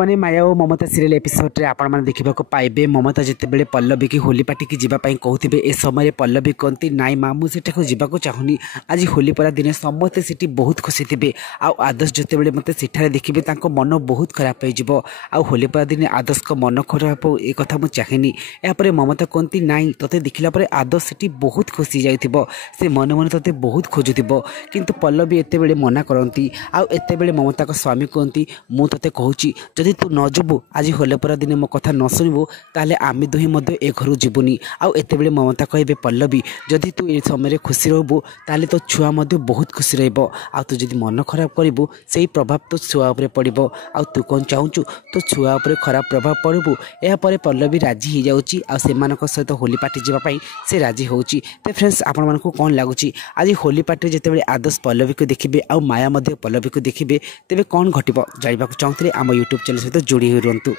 माने माया और ममता serial episode रे आपण माने देखिबा को पाइबे ममता जते बेले पल्लवी की होली पार्टी की जीवा पई कहउथिबे ए समय पल्लवी कोंती नाई मामू सेटा को जीवा को चाहुनी आज होली परा दिन समस्त सिटी बहुत खुशी थिबे आ आदर्श जते बेले मते सेठारे देखिबे तांको मन बहुत खराब होई जिवो आ होली परा दिन आदर्श को मन खराब हो ए कथा मु चाहेनी या परे ममता कोंती नाई तते देखिला परे आदर्श सिटी बहुत खुशी जाइथिबो से मन मन तते बहुत खोजुथिबो किंतु पल्लवी एते बेले मना करंती आ एते बेले ममता को स्वामी कोंती मु तते कहूची जदि तू न जबू आज होलेपरा दिन मो कथा न शुणु ताले आमे दुही मध्य ए घर जीवनी आउ एते बेले ममता कहबे पल्लवी जदि तू ए समय खुशी रहबू ताले तो छुआ मध्य बहुत खुशी रहबो आ तू जदि मन खराब करिवु सेही प्रभाव तो छुआ ऊपर पड़िबो आ तू कोन चाहूचु तो छुआ ऊपर खराब प्रभाव पड़बू एहा परे पल्लवी राजी हो जाउची आ सेमानक सहित होली पार्टी जीवा पई से राजी होउची। ते फ्रेंड्स आपण मानकु कोन लागुची आज होली पार्टी जते बेले आदर्श पल्लवी को देखिबे आ माया मध्य पल्लवी को देखिबे तेबे कोन घटिबो जानिबा को चाहतले आम यूट्यूब चैनल सहित जोड़ी हो रुहतु।